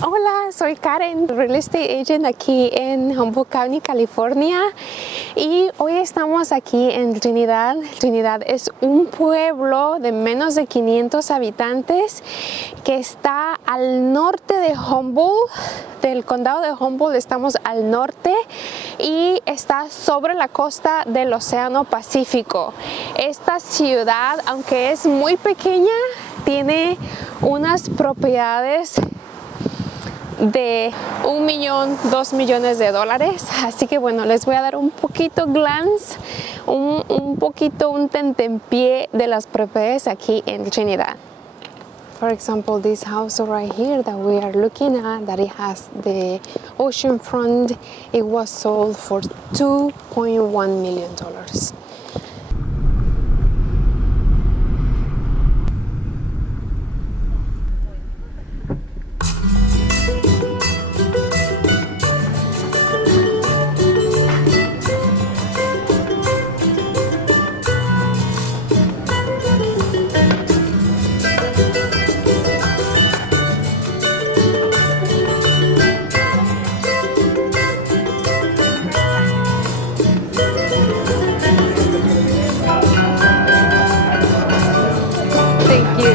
Hola, soy Karen, real estate agent aquí en Humboldt County, California, y hoy estamos aquí en Trinidad. Trinidad es un pueblo de menos de 500 habitantes que está al norte de Humboldt, del condado de Humboldt. Estamos al norte y está sobre la costa del Océano Pacífico. Esta ciudad, aunque es muy pequeña, tiene unas propiedades de $1 millón, $2 millones de dólares. Así que bueno, les voy a dar un poquito glance, un tentempié de las propiedades aquí en Trinidad. For example, this house right here that we are looking at, that it has the ocean front, it was sold for $2.1 million. Thank you.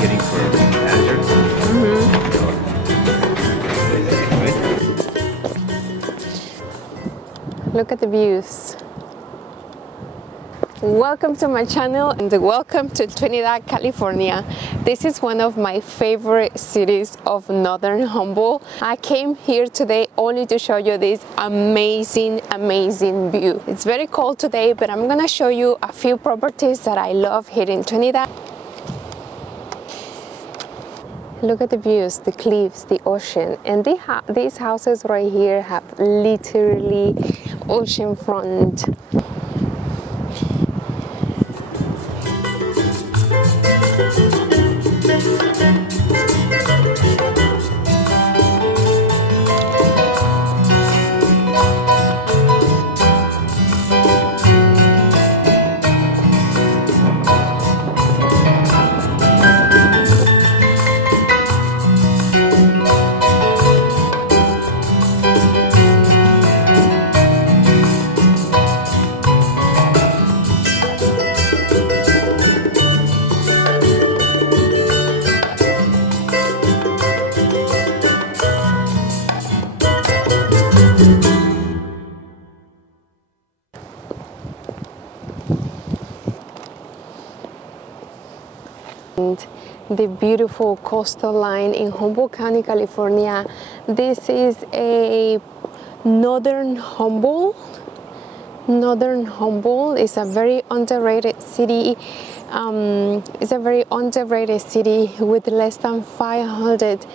Getting for hazards. Look at the views. Welcome to my channel and welcome to Trinidad, California. This is one of my favorite cities of Northern Humboldt. I came here today only to show you this amazing view. It's very cold today, but I'm gonna show you a few properties that I love here in Trinidad. Look at the views, the cliffs, the ocean, and these houses right here have literally ocean front. The beautiful coastal line in Humboldt County, California. This is a Northern Humboldt. Northern Humboldt is a very underrated city. It's a very underrated city with less than 500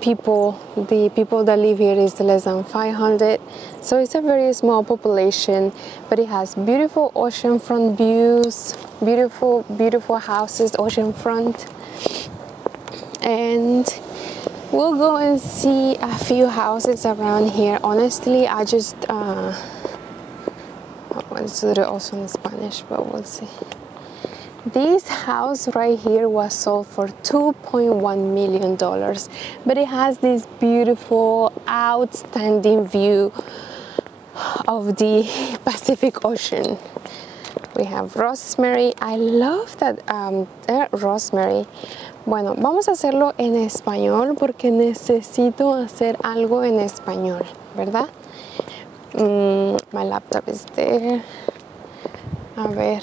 people. The people that live here is less than 500, so it's a very small population, but it has beautiful oceanfront views, beautiful houses oceanfront. And we'll go and see a few houses around here. Honestly, I just let's do it also in Spanish, but we'll see. This house right here was sold for $2.1 million, but it has this beautiful, outstanding view of the Pacific Ocean. We have rosemary. I love that rosemary. Bueno, vamos a hacerlo en español porque necesito hacer algo en español, ¿verdad? My laptop is there. A ver.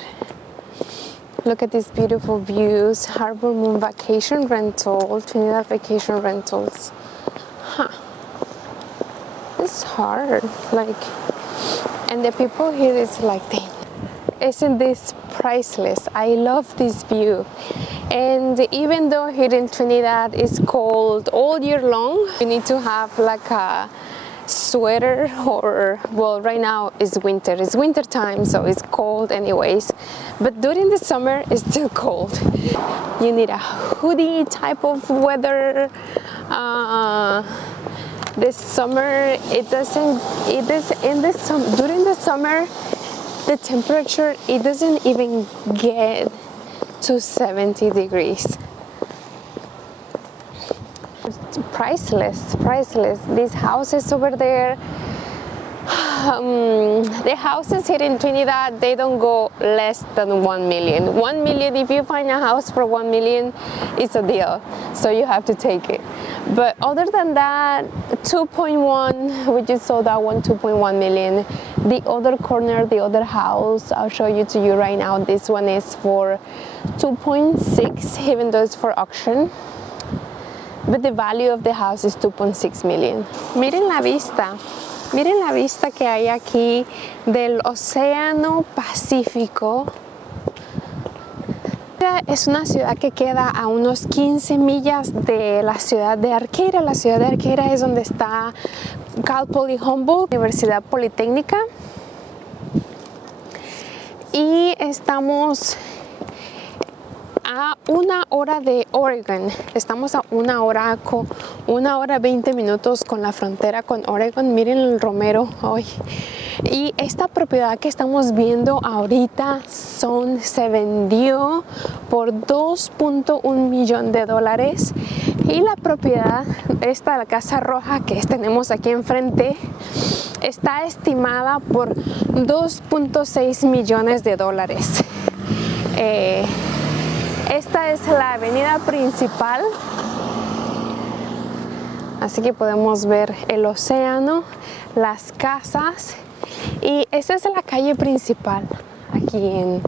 Look at these beautiful views. Harbor Moon Vacation Rental, Trinidad Vacation Rentals. Huh. It's hard. And the people here is like, isn't this priceless? I love this view. And even though here in Trinidad it's cold all year long, you need to have like a sweater, or well, right now it's winter. It's winter time, so it's cold anyways. But during the summer, it's still cold. You need a hoodie type of weather, This summer, during the summer, the temperature, it doesn't even get to 70 degrees. Priceless. These houses over there, the houses here in Trinidad, they don't go less than 1 million. 1 million, if you find a house for 1 million, it's a deal. So you have to take it. But other than that, 2.1, we just saw that one, 2.1 million. The other corner, the other house, I'll show you to you right now. This one is for 2.6, even though it's for auction. But the value of the house is 2.6 million. Miren la vista que hay aquí del Océano Pacífico. Es una ciudad que queda a unos 15 millas de la ciudad de Arqueira. La ciudad de Arqueira es donde está Cal Poly Humboldt, Universidad Politécnica. Y estamos a 1 hora de Oregon. Estamos a 1 hora 20 minutos con la frontera con Oregon. Miren el romero hoy. Y esta propiedad que estamos viendo ahorita se vendió por $2.1 millones. Y la propiedad, la casa roja que tenemos aquí enfrente, está estimada por $2.6 millones. Esta es la avenida principal, así que podemos ver el océano, las casas, y esta es la calle principal aquí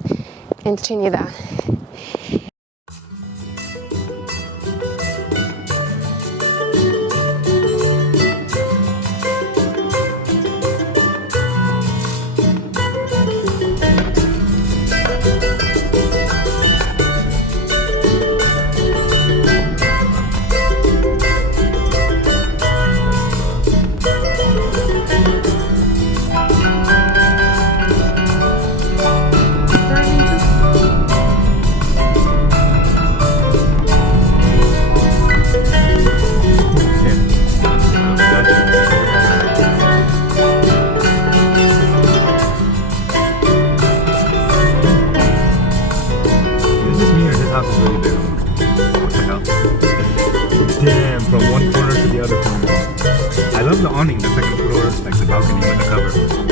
en Trinidad. Damn, from one corner to the other corner. I love the awning, the second floor, like the balcony with the cover.